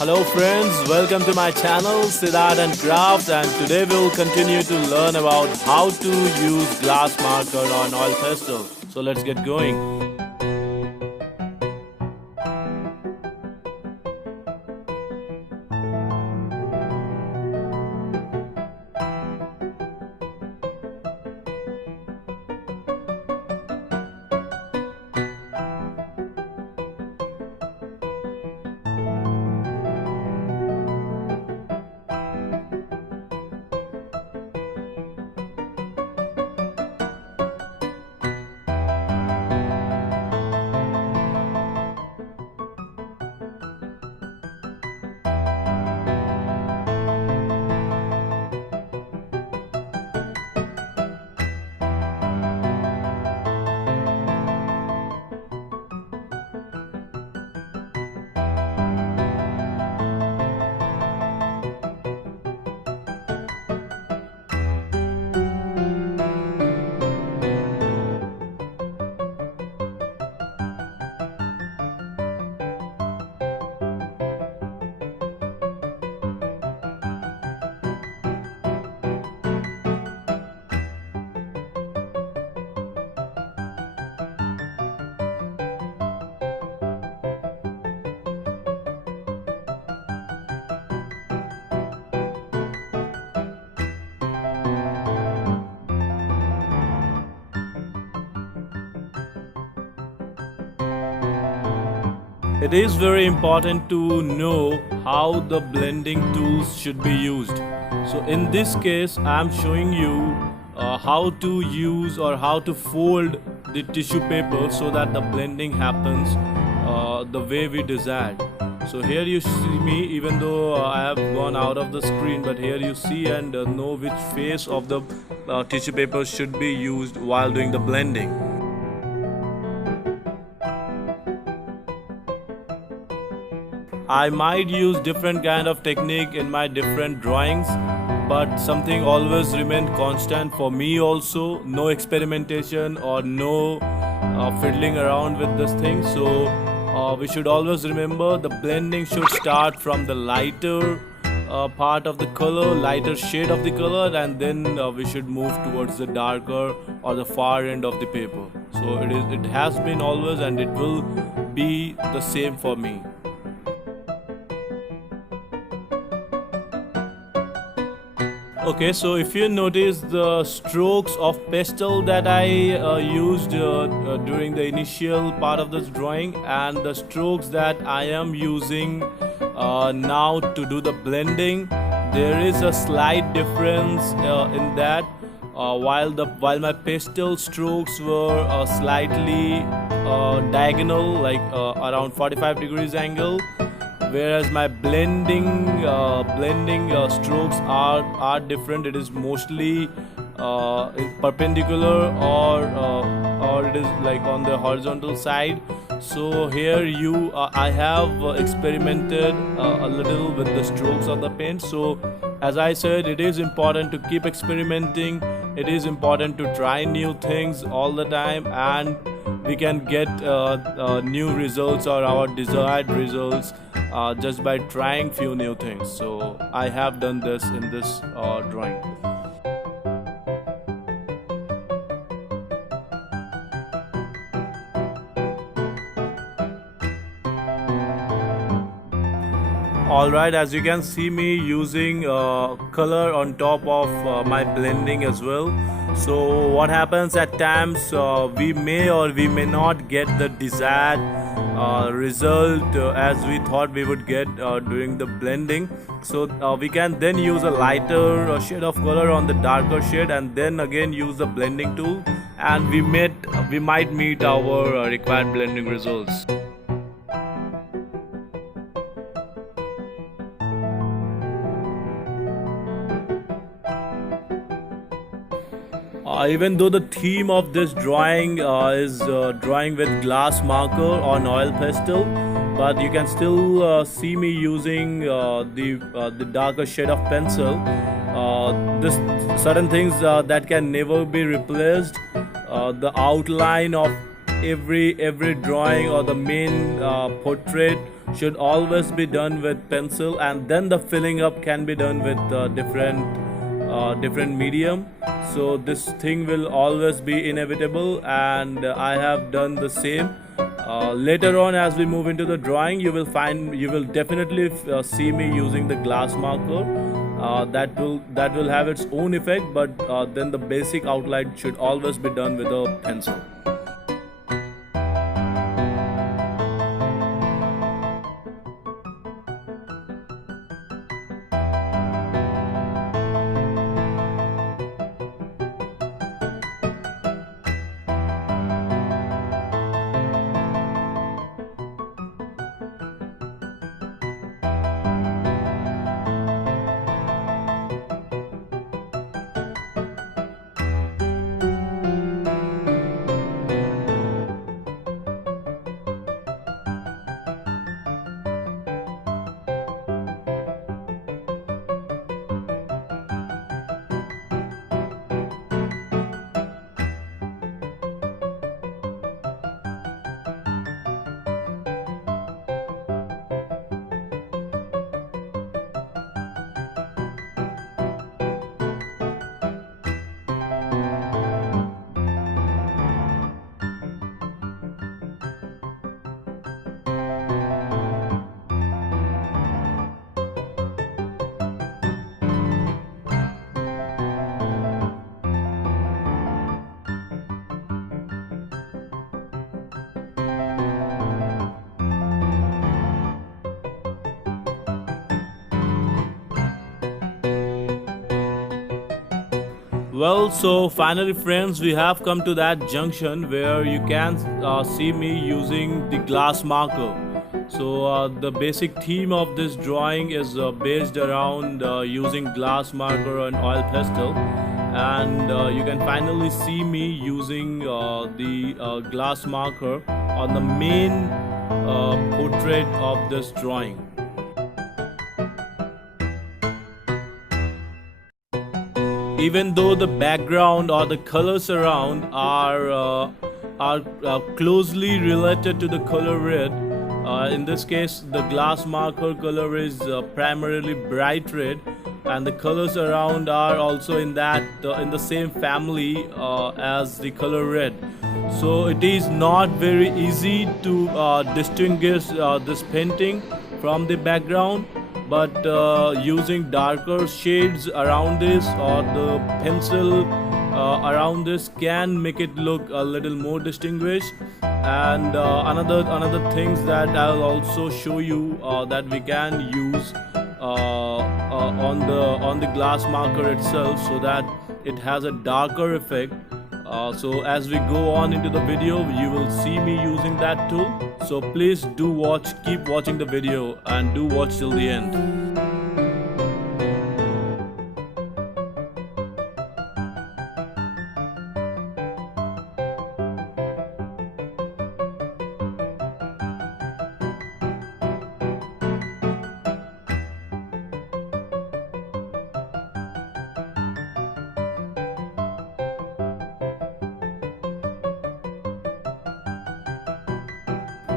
Hello friends, welcome to my channel Siddh and Crafts, and today we will continue to learn about how to use glass marker on oil pastel. So let's get going. It is very important to know how the blending tools should be used. So in this case, I am showing you how to use or how to fold the tissue paper so that the blending happens the way we desired. So here you see me, even though I have gone out of the screen, but here you see and know which face of the tissue paper should be used while doing the blending. I might use different kind of technique in my different drawings, but something always remain constant for me also. No experimentation or no fiddling around with this thing. So we should always remember the blending should start from the lighter part of the color, lighter shade of the color, and then we should move towards the darker or the far end of the paper. So it has been always, and it will be the same for me. Okay, so if you notice the strokes of pastel that I used during the initial part of this drawing and the strokes that I am using now to do the blending, there is a slight difference in that. While my pastel strokes were slightly diagonal, like around 45 degrees angle, whereas my blending strokes are different. It is mostly perpendicular or it is like on the horizontal side. So here I have experimented a little with the strokes of the paint. So as I said, it is important to keep experimenting. It is important to try new things all the time, and we can get new results or our desired results just by trying few new things. So I have done this in this drawing. Alright, as you can see me using color on top of my blending as well. So what happens at times, we may or we may not get the desired result as we thought we would get during the blending. So we can then use a lighter shade of color on the darker shade, and then again use the blending tool, and we might meet our required blending results. Even though the theme of this drawing is drawing with glass marker on oil pastel, but you can still see me using the darker shade of pencil. This certain things that can never be replaced. The outline of every drawing or the main portrait should always be done with pencil, and then the filling up can be done with different medium. So this thing will always be inevitable, and I have done the same. Later on, as we move into the drawing, you will definitely see me using the glass marker. That will have its own effect, but then the basic outline should always be done with a pencil. Well, so finally friends, we have come to that junction where you can see me using the glass marker. So the basic theme of this drawing is based around using glass marker and oil pastel, and you can finally see me using the glass marker on the main portrait of this drawing. Even though the background or the colors around are closely related to the color red, in this case the glass marker color is primarily bright red, and the colors around are also in the same family as the color red. So it is not very easy to distinguish this painting from the background, but using darker shades around this or the pencil around this can make it look a little more distinguished. And another things that I'll also show you that we can use on the glass marker itself, so that it has a darker effect. So as we go on into the video, you will see me using that tool. So please keep watching the video and do watch till the end.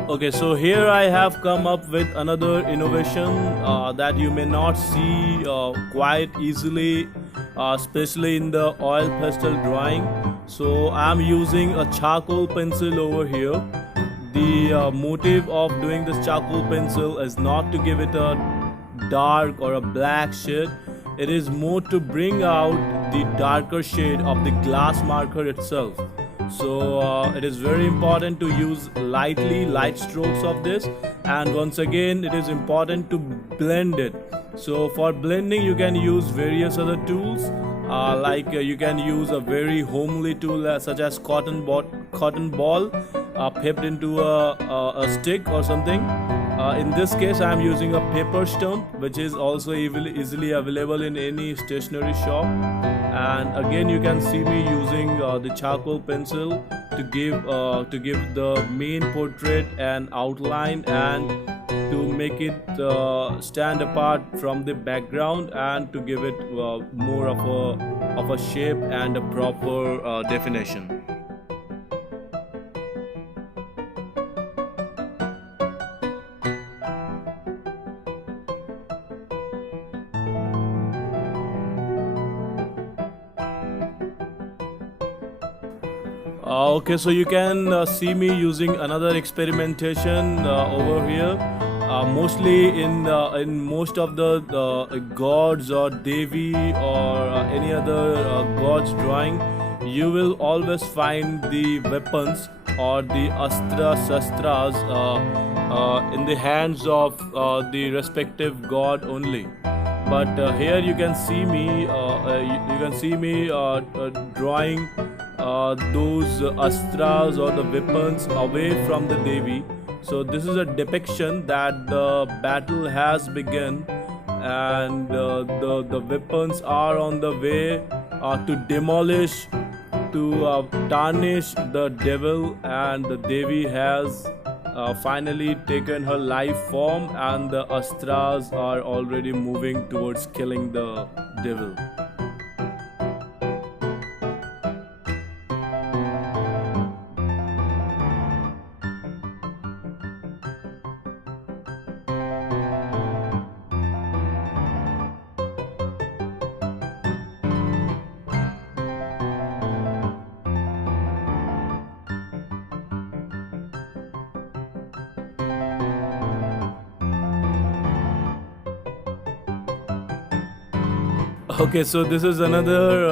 Okay, so here I have come up with another innovation that you may not see quite easily, especially in the oil pastel drawing. So I'm using a charcoal pencil over here. The motive of doing this charcoal pencil is not to give it a dark or a black shade. It is more to bring out the darker shade of the glass marker itself. So it is very important to use light strokes of this, and once again it is important to blend it. So for blending you can use various other tools, you can use a very homely tool such as cotton ball pipped into a stick or something. In this case I am using a paper stump, which is also easily available in any stationery shop. And again you can see me using the charcoal pencil to give the main portrait an outline and to make it stand apart from the background, and to give it more of a shape and a proper definition. Okay, so you can see me using another experimentation over here. Mostly in most of the gods or Devi or any other gods drawing, you will always find the weapons or the astra shastras in the hands of the respective god only. But here you can see me drawing those astras or the weapons away from the Devi. So this is a depiction that the battle has begun, and the weapons are on the way to demolish, to tarnish the devil, and the Devi has finally taken her life form, and the astras are already moving towards killing the devil. Okay, so this is another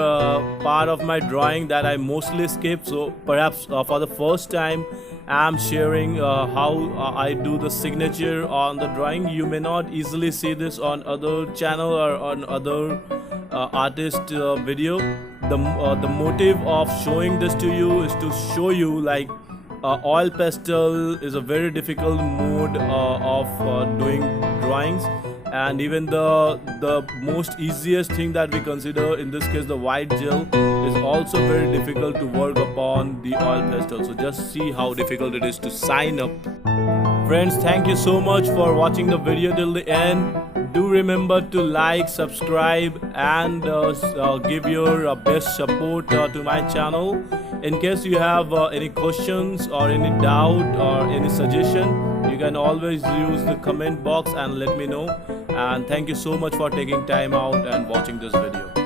part of my drawing that I mostly skip. So perhaps for the first time, I'm sharing how I do the signature on the drawing. You may not easily see this on other channel or on other artist video. The motive of showing this to you is to show you like oil pastel is a very difficult mode of doing drawings, and even the most easiest thing that we consider, in this case the white gel, is also very difficult to work upon the oil pastel. So just see how difficult it is to sign up. Friends, thank you so much for watching the video till the end. Do remember to like, subscribe, and give your best support to my channel. In case you have any questions or any doubt or any suggestion, you can always use the comment box and let me know. And thank you so much for taking time out and watching this video.